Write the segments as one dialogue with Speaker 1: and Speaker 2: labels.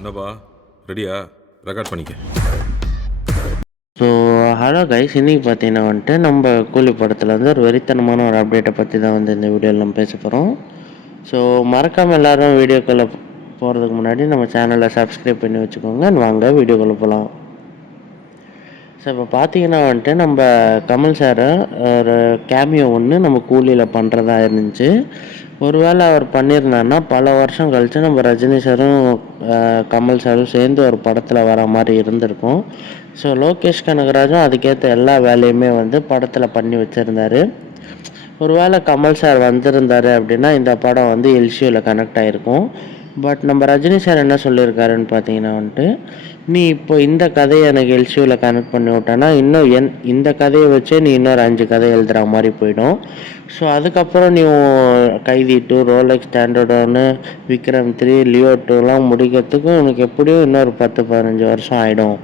Speaker 1: என்னப்பா ரெடியா? ரெக்கார்ட் பண்ணிக்க.
Speaker 2: ஸோ ஹலோ கைஸ் இன்னைக்கு பார்த்தீங்கன்னா வந்துட்டு நம்ம கூலி படத்தில் வந்து ஒரு வெறித்தனமான ஒரு அப்டேட்டை பற்றி தான் வந்து இந்த வீடியோவில் நம்ம பேச போகிறோம் ஸோ மறக்காமல் எல்லோரும் வீடியோக்குள்ளே போகிறதுக்கு முன்னாடி நம்ம சேனலை சப்ஸ்கிரைப் பண்ணி வச்சுக்கோங்க. வாங்க வீடியோக்குள்ளே போகலாம் ஸோ இப்போ பார்த்தீங்கன்னா வந்துட்டு நம்ம கமல் சாரை ஒரு கேமியோ ஒன்று நம்ம கூலியில் பண்ணுறதா இருந்துச்சு. ஒருவேளை அவர் பண்ணியிருந்தாருன்னா பல வருஷம் கழித்து நம்ம ரஜினி சாரும் கமல் சாரும் சேர்ந்து ஒரு படத்தில் வர மாதிரி இருந்திருக்கும். ஸோ லோகேஷ் கனகராஜும் அதுக்கேற்ற எல்லா வேலையுமே வந்து படத்தில் பண்ணி வச்சுருந்தாரு. ஒருவேளை கமல் சார் வந்திருந்தாரு அப்படின்னா இந்த படம் வந்து எல்சியூவில் கனெக்ட் ஆகிருக்கும் பட் நம்ம ரஜினி சார் என்ன சொல்லியிருக்காருன்னு பார்த்தீங்கன்னா வந்துட்டு நீ இப்போ இந்த கதையை எனக்கு எல்சியூவில் கனெக்ட் பண்ணி விட்டேன்னா இன்னும் என் இந்த கதையை வச்சே நீ இன்னொரு அஞ்சு கதை எழுதுகிற மாதிரி போயிடும். ஸோ அதுக்கப்புறம் நீ கைதி டூ ரோலெக்ஸ் ஸ்டாண்டர்ட் ஒன்று விக்ரம் த்ரீ லியோ டூலாம் முடிக்கிறதுக்கும் உனக்கு எப்படியும் இன்னொரு பத்து பதினஞ்சு வருஷம் ஆகிடும்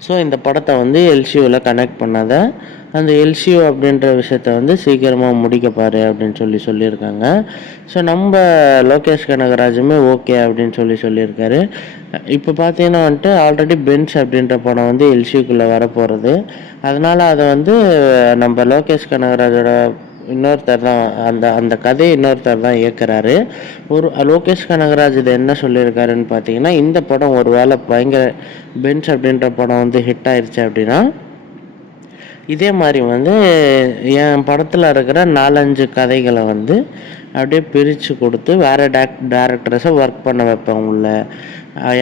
Speaker 2: ஸோ இந்த படத்தை வந்து எல்சியூவில் கனெக்ட் பண்ணாத அந்த எல்சியூ அப்படின்ற விஷயத்த வந்து சீக்கிரமாக முடிக்கப்பாரு அப்படின்னு சொல்லி சொல்லியிருக்காங்க. ஸோ நம்ம லோகேஷ் கனகராஜுமே ஓகே அப்படின்னு சொல்லி சொல்லியிருக்காரு. இப்போ பார்த்தீங்கன்னா வந்துட்டு ஆல்ரெடி பென்ஸ் அப்படின்ற படம் வந்து எல்சியூக்குள்ளே வரப்போகிறது அதனால் அதை வந்து நம்ம லோகேஷ் கனகராஜோட இன்னொருத்தர் தான் அந்த அந்த கதையை இன்னொருத்தர் தான் இயக்குறாரு. ஒரு லோகேஷ் கனகராஜ் இது என்ன சொல்லியிருக்காருன்னு பார்த்தீங்கன்னா இந்த படம் ஒரு வேளை பயங்கர பென்ஸ் அப்படின்ற படம் வந்து ஹிட் ஆயிடுச்சு அப்படின்னா இதே மாதிரி வந்து என் படத்தில் இருக்கிற நாலஞ்சு கதைகளை வந்து அப்படியே பிரித்து கொடுத்து வேறு டேக் டேரக்டர்ஸை ஒர்க் பண்ண வைப்பேன் உள்ள.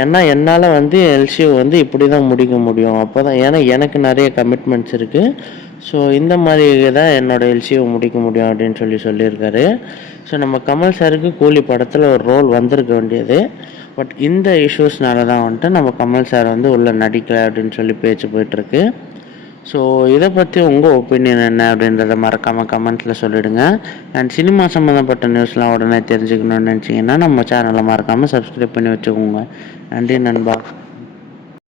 Speaker 2: ஏன்னா என்னால் வந்து எல்சியூ வந்து இப்படி தான் முடிக்க முடியும். அப்போ தான் ஏன்னா எனக்கு நிறைய கமிட்மெண்ட்ஸ் இருக்குது ஸோ இந்த மாதிரி தான் என்னோடய எல்சியூ முடிக்க முடியும் அப்படின்னு சொல்லி சொல்லியிருக்காரு. ஸோ நம்ம கமல் சாருக்கு கூலி படத்தில் ஒரு ரோல் வந்திருக்க வேண்டியது. பட் இந்த இஷ்யூஸ்னால தான் வந்துட்டு நம்ம கமல் சார் வந்து உள்ளே நடிக்கலை அப்படின்னு சொல்லி பேச்சு போயிட்டுருக்கு ஸோ இதை பற்றி உங்கள் ஒப்பீனியன் என்ன அப்படின்றத மறக்காமல் கமெண்ட்ஸில் சொல்லிவிடுங்க அண்ட் சினிமா சம்மந்தப்பட்ட நியூஸ்லாம் உடனே தெரிஞ்சுக்கணும்னு நினச்சிங்கன்னா நம்ம சேனலை மறக்காமல் சப்ஸ்கிரைப் பண்ணி வச்சுக்கோங்க. நன்றி நண்பா.